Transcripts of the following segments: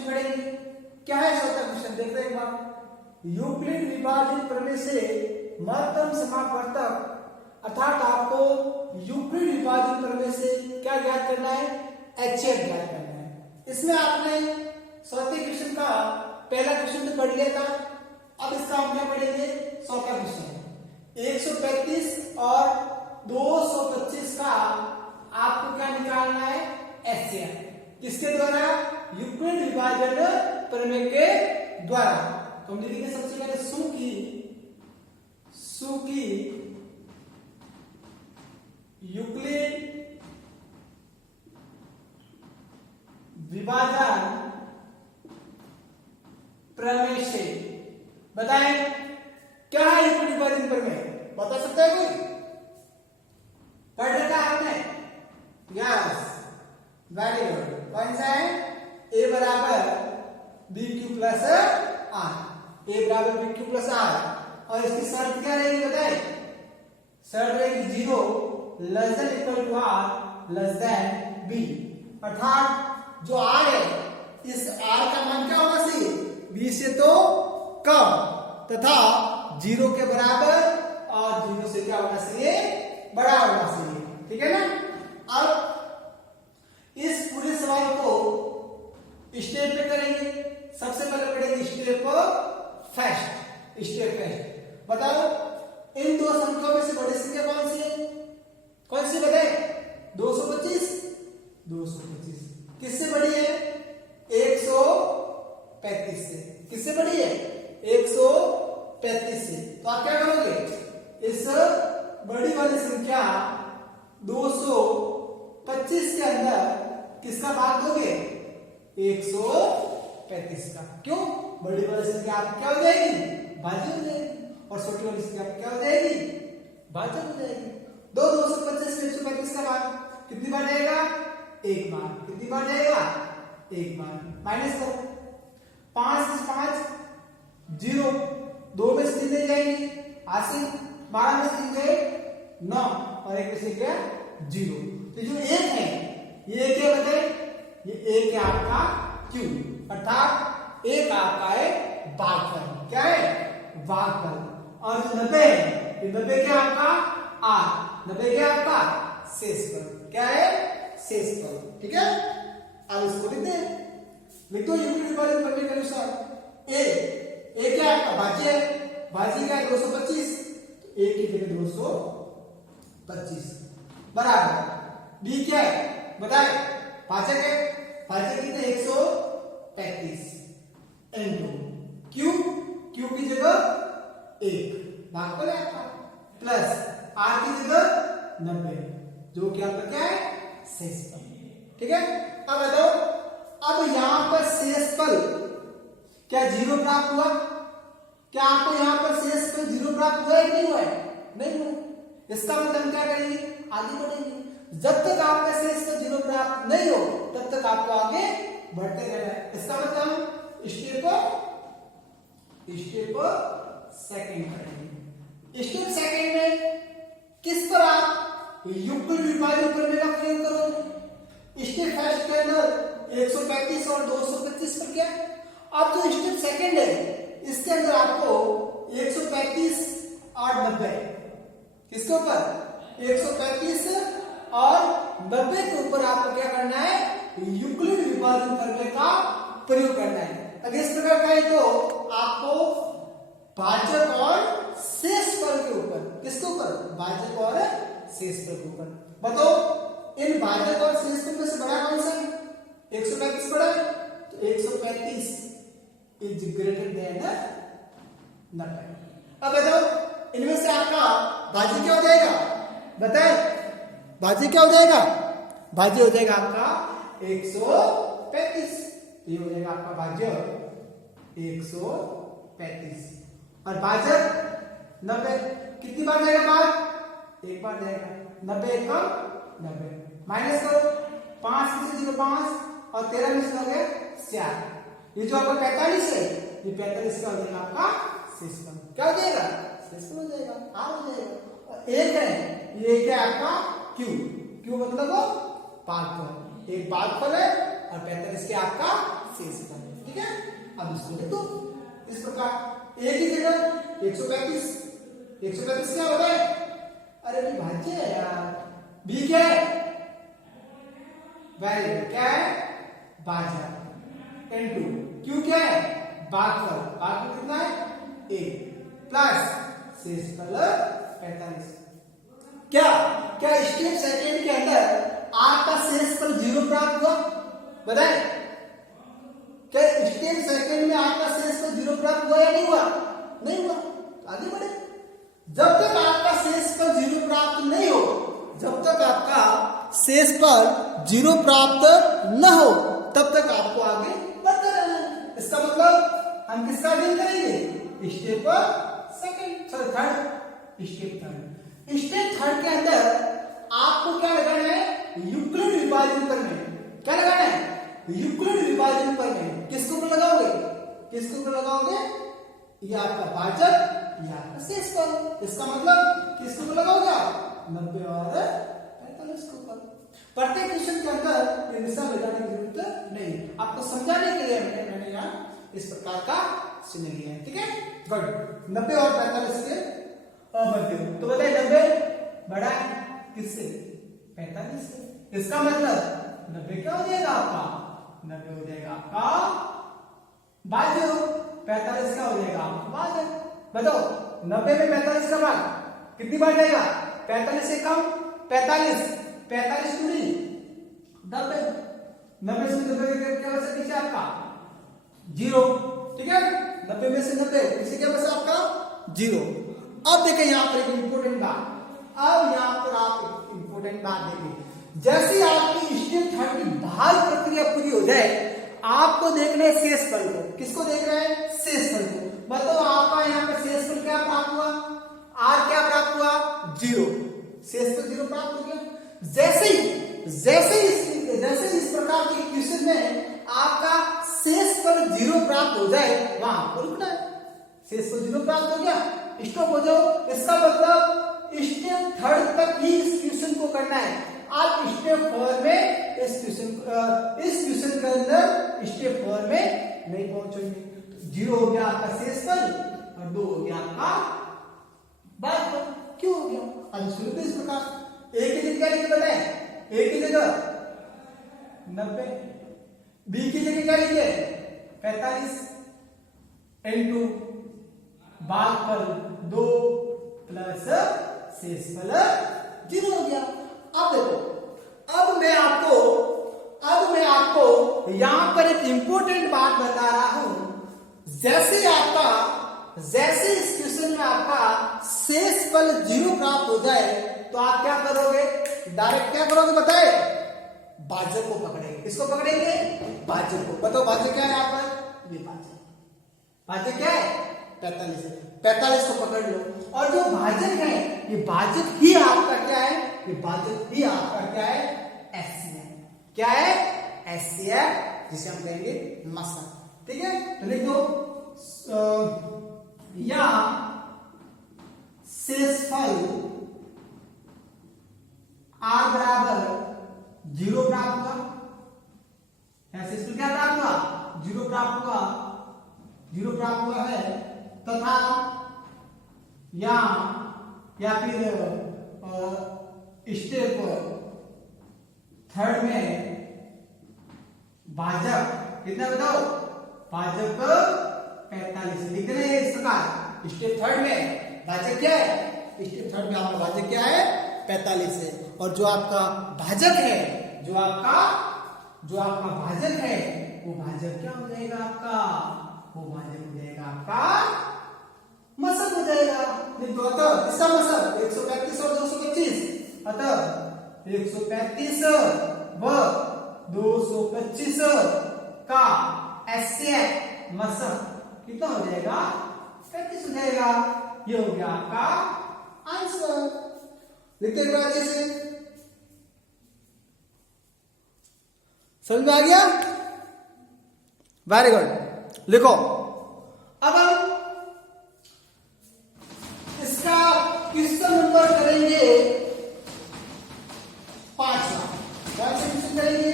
Question पढ़ेंगे। क्या है चौथा क्वेश्चन, देखते हैं एक बार। यूक्लिड विभाजित प्रमेय से महत्तम समापवर्तक अर्थात आपको यूक्लिड विभाजित प्रमेय से क्या ज्ञात करना है, HCF ज्ञात करना है। इसमें आपने चौथे क्वेश्चन का पहला क्वेश्चन तो पढ़ लिया था, अब इसका हम क्या पढ़ेंगे, चौथा क्वेश्चन। 135 और 225 का आपको क्या निकालना है, HCF। किसके द्वारा, यूक्लिड विभाजन प्रमेय के द्वारा। तो हम लिखेंगे सबसे पहले सु की यूक्लिड विभाजन प्रमेय से, बताएं क्या है यूक्लिड विभाजन प्रमेय, बता सकता है कोई, पढ़ रखा आपने? Yes, very good. कौन सा है, a बराबर बी क्यू प्लस आर, ए बराबर बी क्यू प्लस आर। और इसकी शर्त क्या रहेगी बताए, शर्त रहेगी 0 less than equal to R less than B, अर्थात जो आर है इस आर का मान क्या होना चाहिए, बी से तो कम तथा 0 के बराबर और 0 से क्या होना चाहिए, बड़ा होना चाहिए, ठीक है ना। अब इस पूरे सवाल को स्टेप पे करेंगे। सबसे पहले पढ़ेंगे स्टेप फर्स्ट। बताओ इन दो संख्याओं में से बड़ी संख्या कौन सी है, कौन सी बताए, 225। किससे बड़ी है, 135 से। किससे बड़ी है, 135 से। तो आप क्या करोगे, इस बड़ी वाली संख्या 225 के अंदर किसका भाग दोगे, 135 का। क्यों, बड़ी वाली संख्या आपकी क्या हो जाएगी, भाज्य हो जाएगी, और छोटी वाली संख्या क्या हो जाएगी, भाज्य हो जाएगी। 225 में 135 का भाग कितनी बार जाएगा, एक बार। कितनी बार जाएगा, एक बार। माइनस करो, 5 से 5 0, 2 में से 3 नहीं जाएगी, 80, 12 में से 3 गए 9 और 1 में से गया 0। तो जो 1 है ये क्या बताए, ये 1 है आपका Q, अर्थात 1 आपका है भागफल। क्या है, भागफल। और जो 90 है, ये 90 क्या आपका R, 90 क्या आपका शेषफल। क्या है, शेषफल, ठीक है। अब इसको लिखते हैं, लिख दो यूक्लिड विभाजन प्रमेय के अनुसार ए क्या आपका भाज्य है, भाज्य क्या है 225, तो a की जगह 225 बराबर b क्या है बताए, भाजक है, भाजक कितने 135 इनटू q की जगह 1 भागफल है आपका, प्लस r की जगह 90 जो कि आपका क्या है शेषफल, ठीक है। अब बताओ, अब यहां पर शेषफल क्या 0 प्राप्त हुआ, क्या आपको यहां पर शेषफल 0 प्राप्त हुआ है कि नहीं हुआ है, नहीं हुआ। इसका मतलब हम क्या करेंगे, आगे बढ़ेंगे। जब तक आपका शेषफल 0 प्राप्त नहीं हो तब तक आपको आगे बढ़ते रहना है। इसका मतलब स्टेप सेकंड करेंगे। स्टेप सेकंड में किस पर आप यूक्लिड विभाजन प्रमेय का प्रयोग करोगे। स्टेप फर्स्ट के अंदर 135 और 225 पर क्या, अब जो स्टेप सेकंड है इसके अंदर आपको 135 और 90 किसके ऊपर, 135 और 90 के ऊपर आपको क्या करना है, यूक्लिड विभाजन प्रमेय का प्रयोग करना है। अगर इस प्रकार का है तो आपको भाजक और शेषफल के ऊपर, किसके ऊपर, भाजक और शेषफल के ऊपर। बताओ इन भाजक और शेषफल में से बड़ा कौन सा है, 135 बड़ा है, तो 135 इज ग्रेटर देन 90। अब बताओ इनमें से आपका भाज्य क्या हो जाएगा, बताए भाज्य क्या हो जाएगा, भाज्य हो जाएगा आपका 135, तो ये हो जाएगा आपका भाज्य 135 और भाजक 90 कितनी बार जाएगा भाग, एक बार जाएगा, 90 एक कम 90, माइनस करो 5 में से 0 5 और 13 में से हो गया 4, ये जो आपका 45 है ये 45 का हो जाएगा आपका शेषफल, क्या हो जाएगा शेषफल हो जाएगा, आर हो जाएगा। और एक है ये क्या आपका क्यू मतलब वो भागफल, एक भागफल है और 45 के आपका शेषफल। ठीक है। अब इसको लिख दो इस प्रकार, ए की जगह 135, 135 क्या होता है? अरे विभाज्य है यार। बी क्या है? वेरी गुड, क्या है? भाजक। इनटू क्यू क्या है? भागफल, भागफल कितना है? 1 प्लस शेषफल 45। क्या क्या स्टेप सेकंड के अंदर आपका शेषफल 0 प्राप्त हुआ? बताए क्या स्टेप सेकंड में आपका शेषफल 0 प्राप्त हुआ या नहीं हुआ? नहीं हुआ। आगे बढ़े। जब तक आपका शेषफल 0 प्राप्त नहीं हो, जब तक आपका शेषफल 0 प्राप्त न हो, तब तक आपको आगे बढ़ते रहना है। इसका मतलब हम किसका अध्ययन करेंगे? Step second, sorry third, step third. Step third के अंदर आपको क्या लगाना है? यूक्लिड विभाजन प्रमेय। क्या लगाना है? यूक्लिड विभाजन प्रमेय। किसके ऊपर लगाओगे? किसके ऊपर लगाओगे? ये आपका भाजक, ये आपका शेषफल। इसका मतलब किसके ऊपर लगाओगे आप? 90 और 45 के ऊपर। प्रत्येक क्वेश्चन के अंदर ये निशान लगाने की जरूरत नहीं, आपको समझाने के लिए मैंने यहाँ इस प्रकार का चिन्ह लिया है, ठीक है। गुड। 90 और 45 के मध्य, तो बताइए 90 बड़ा है किससे? 45 से। इसका मतलब 90 क्या हो जाएगा आपका? 90 हो जाएगा आपका भाज्य, 45 क्या हो जाएगा? भाजक। बताओ 90 में 45 का भाग कितनी बार जाएगा? 45 से कम 45, 45 दूरी 90, 90 से 90 क्या बचा पीछे आपका? 0, ठीक है। 90 में से 90 पीछे क्या बचा आपका? 0। अब देखिए यहाँ पर एक इंपोर्टेंट बात, अब यहाँ पर आप एक इंपोर्टेंट बात देखिए, जैसे आपकी स्टेप थर्ड की भाग प्रक्रिया पूरी हो जाए, आपको देखना है शेषफल को। किसको देख रहे हैं? शेषफल को। बताओ आपका यहाँ पर शेषफल क्या प्राप्त हुआ? आर क्या प्राप्त हुआ? 0। शेषफल 0 प्राप्त हो गया। जैसे इस प्रकार के क्वेश्चन में आपका शेषफल 0 प्राप्त हो जाए, वहां आपको रुकना है। शेषफल 0 प्राप्त हो गया, स्टॉप हो जाओ। इसका मतलब स्टेप थर्ड तक ही इस क्वेश्चन को करना है। आप स्टेप 4 में इस क्वेश्चन के अंदर स्टेप 4 में नहीं पहुंचेंगे। 0 हो गया आपका शेषफल और 2 हो गया आपका भागफल। क्यों हो गया? अब शुरू तो इस प्रकार ए की जगह क्या लिखे बताए? ए की जगह 90, बी की जगह क्या लिखे? 45 इनटू भागफल 2 प्लस शेषफल 0 हो गया। अब देखो, अब मैं आपको यहां पर एक इंपॉर्टेंट बात बता रहा हूं। जैसे इस क्वेश्चन में आपका शेषफल 0 प्राप्त हो जाए, तो आप क्या करोगे? डायरेक्ट क्या करोगे बताए? भाजक को पकड़ेंगे। किसको पकड़ेंगे? भाजक को। बताओ भाजक क्या है यहाँ पर? ये भाजक क्या है? 45 है। 45 को पकड़ लो, और जो भाजक है, ये भाजक ही आपका क्या है? ये भाजक ही आपका क्या है? HCl। क्या है? HCl, जिसे हम कहेंगे मशक, ठीक है। तो लिख दो या शेषफल R बराबर 0 प्राप्त हुआ। शेषफल क्या प्राप्त हुआ? 0 प्राप्त हुआ, 0 प्राप्त हुआ है, तथा या फिर स्टेप थर्ड में भाजक कितना बताओ? भाजक 45 लिख रहे हैं इस प्रकार। स्टेप थर्ड में भाजक क्या है? स्टेप थर्ड में आपका भाजक क्या है? 45 है। और जो आपका भाजक है, जो आपका भाजक है, वो भाजक क्या हो जाएगा आपका? वो भाजक हो जाएगा आपका मशक हो जाएगा। अतः किसका मशक? 135 और 225, अतः 135 व 225 का HCl मशक कितना हो जाएगा? 35 हो जाएगा। ये हो गया आपका आंसर। लिखते हैं अच्छे से, समझ में आ गया? Very good. लिखो अब हम इसका क्वेश्चन नंबर करेंगे 5वां। कौन सा क्वेश्चन करेंगे?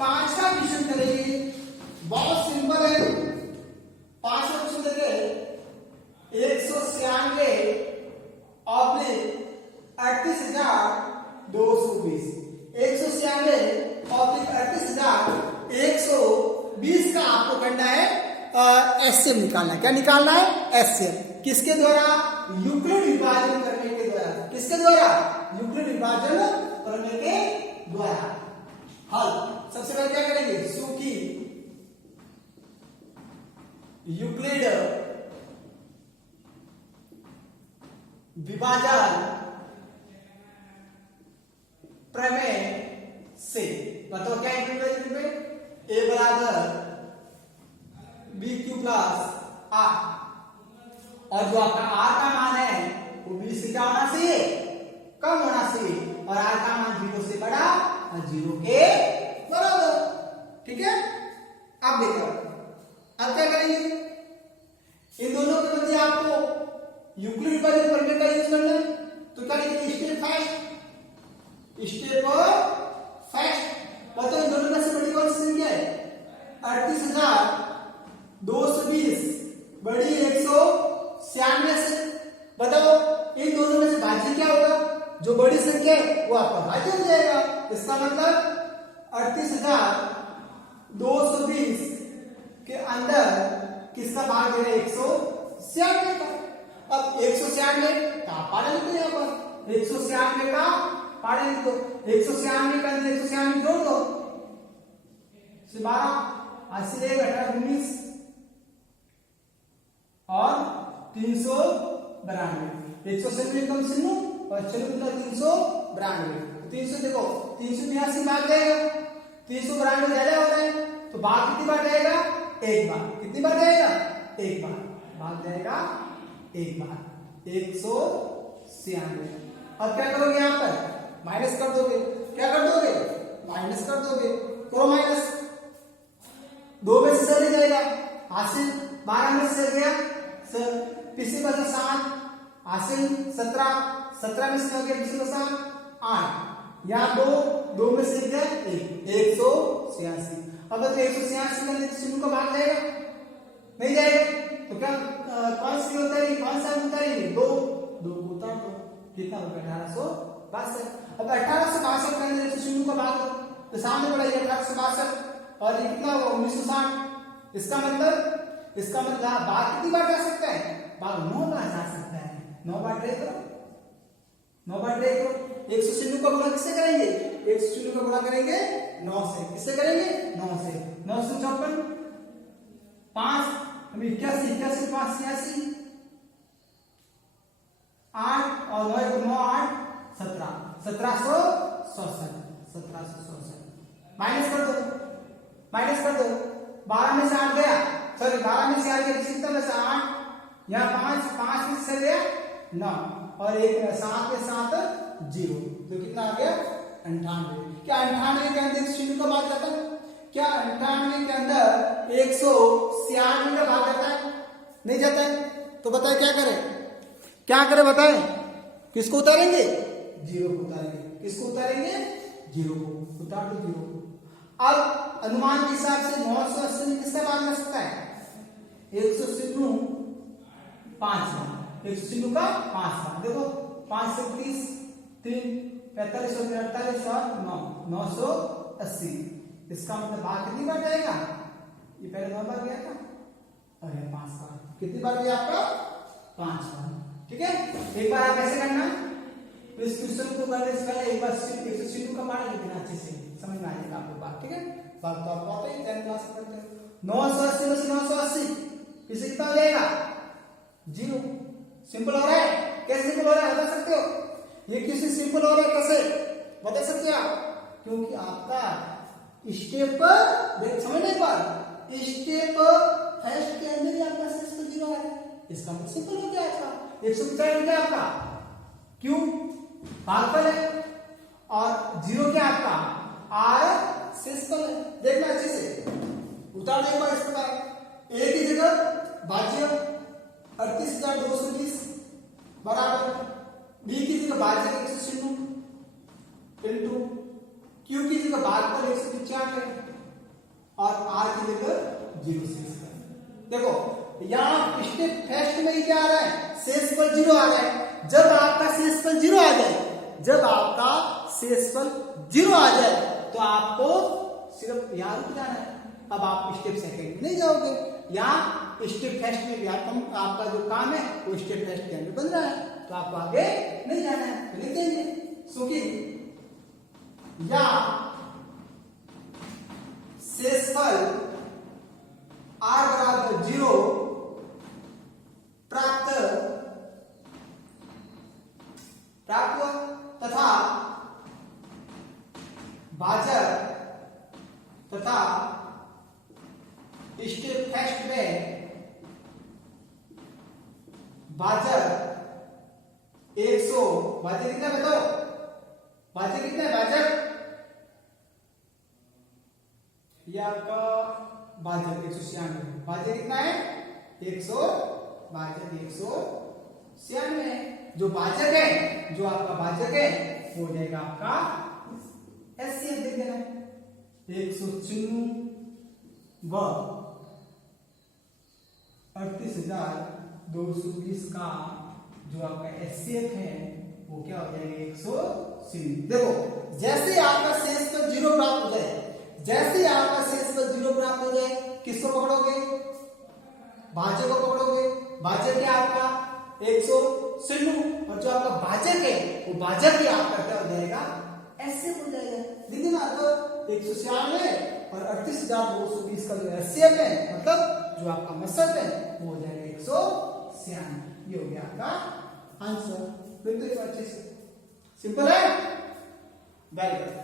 5वां क्वेश्चन करेंगे। बहुत सिंपल है। 5 ऑप्शन देखे 196 ऑब्लिक 38,220 196 ऑब्लिक 38,120 का आपको करना है एसएम निकालना है। क्या निकालना है? एसएम। किसके द्वारा? यूक्लिड विभाजन करने के द्वारा। किसके द्वारा? यूक्लिड विभाजन करने के द्वारा। हल सबसे पहले क्या करेंगे? सूखी यूक्लिड विभाजन प्रमेय से बताओ क्या इंक्रीमेंट में a बराबर बी क्यू प्लस आर, और जो आपका आर का मान है वो बी से क्या होना चाहिए? कम होना चाहिए, और आर का मान 0 से बड़ा और 0 के बराबर। ठीक है, अब देखो अब क्या करेंगे? इन दोनों के मध्य आपको यूक्लिड विभाजन प्रमेय का यूज करना है। तो क्या लिखेंगे? स्टेप फर्स्ट बताओ इन दोनों में से बड़ी कौन सी संख्या है? 38,220 बड़ी 196 से। बताओ इन दोनों में से भाज्य क्या होगा? जो बड़ी संख्या है वो आपका भाज्य हो जाएगा। इसका मतलब 38,220 के अंदर किसका भाग देना? 196 का। अब 196 का पाड़ा लिख दो, यहाँ पर 196 का पाड़ा लिख दो। 196 का 196 जोड़ दो, 12 80 18 19 और 392। 196 कम से नो और 392। 300 देखो 382 भाग जाएगा, 392 ज्यादा होता है तो भाग कितनी बार जाएगा? एक बार। कितनी बार जाएगा? एक बार भाग जाएगा, एक बार 196। अब क्या करोगे? यहाँ पर माइनस कर दोगे। क्या कर दोगे? माइनस कर दोगे। करो माइनस, 2 में से चले जाएगा हासिल, 12 में से चल गया सर, पिछले बचा 7 हासिल, 17 में से चल गया पिछले बचा 8, यहाँ 2 में से गया 186। अब 186 का 0 का भाग जाएगा? नहीं जाएगा। तो क्या कौन सी होता है? कौन सा होता है? 2 को उतार दो, कितना होगा? 1862। अब 1862 के अंदर 0 का भाग तो सामने पड़ा 1862 और ये कितना होगा? 1960। इसका मतलब भाग कितनी बार जा सकता है? भाग 9 बार जा सकता है। 9 बार ट्राई करो, 9 बार ट्राई करो। 100 का गुणा किससे करेंगे? 100 का गुणा करेंगे 9 से। किससे करेंगे? 9 से। 9 से 54 5 81 81 5 86 8 और 9 8 17 1767 माइनस कर दो, 12 में से 8 गया, सॉरी 12 में से 8 गया, कितना बचा? 8, यहाँ 5 में से गया 9 और एक 7 के साथ 0, तो कितना आ गया? 98। क्या 98 के अंदर 0 का भाग जाता है? क्या 98 के अंदर 196 का भाग जाता है? नहीं जाता है। तो बताए क्या करें? बताए? किसको उतारेंगे? 0 को उतारेंगे। किसको उतारेंगे? 0 को उतार दो 0। अब अनुमान के हिसाब से 980 में किसका भाग जा सकता है? 180 5 बार, 180 का 5 बार। देखो 5 से 30 3 45 और 48 और 9 980। इसका मतलब भाग कितनी बार जाएगा? ये पहले 9 बार गया था और ये 5 बार। कितनी बार गया आपका? 5 बार। ठीक है, एक बार आप ऐसे करना, तो इस क्वेश्चन को करने से पहले एक बार 180 का पार्ट लिख देना, अच्छे से समझ में आ जाएगा आपको बात। ठीक है, बात तो आपको आता है 10 क्लास में करते हैं। 980 में से 980 किसे कितना हो जाएगा? 0। सिंपल हो रहा है? कैसे सिंपल हो रहा है बता सकते हो? ये किसी सिंपल हो रहा है कैसे बता सकते हो आप? क्योंकि आपका स्टेप समझने पर स्टेप फर्स्ट के अंदर ही आपका 0 है। इसका मतलब सिंपल हो गया आपका 150 हो गया आपका। क्यों? भागफल है और 0 क्या आपका? आर शेषफल है। देखना अच्छे से, उतार दो एक बार इस प्रकार। ए की जगह भाज्य 38,220 बराबर बी की जगह भाज्य 180 इंटू क्यू की जगह भागफल 195 और आर की जगह जीरो शेषफल। देखो यहाँ स्टेप फर्स्ट में ही क्या आ रहा है, शेषफल जीरो आ रहा है। जब आपका शेषफल जीरो आ जाए, जब आपका शेषफल जीरो आ जाए तो आपको सिर्फ यहाँ रुक जाना है। अब आप स्टेप सेकंड में नहीं जाओगे, यहाँ स्टेप फर्स्ट में भी आपका जो काम है वो स्टेप फर्स्ट के अंदर बन रहा है, तो आपको आगे नहीं जाना है। तो लिख देंगे सो कि या शेषफल r बराबर जीरो प्राप्त हुआ तथा भाजक तथा स्टेप फर्स्ट में भाजक 100, भाजक कितना बताओ, भाजक कितना है, भाजक ये आपका भाजक 196, भाजक कितना है 100, भाजक 196। जो भाजक है, जो आपका भाजक है वो हो जाएगा आपका एचसीएफ देख देना 196 व 38,220 का जो आपका एचसीएफ है वो क्या हो जाएगा 100। देखो जैसे आपका शेषफल जीरो प्राप्त हो जाए, जैसे ही आपका शेषफल जीरो प्राप्त हो जाए, किसको पकड़ोगे, भाजक को पकड़ोगे। भाजक है आपका 196 और जो आपका भाजक है वो भाजक ही आपका क्या हो जाएगा, एचसीएफ हो जाएगा। देखिए ना, तो 196 और 38,220 का जो एचसीएफ है, मतलब जो आपका मसद है वो हो जाएगा 196। ये हो गया आपका आंसर। बिल्कुल अच्छे से, सिंपल है, वेरी गुड।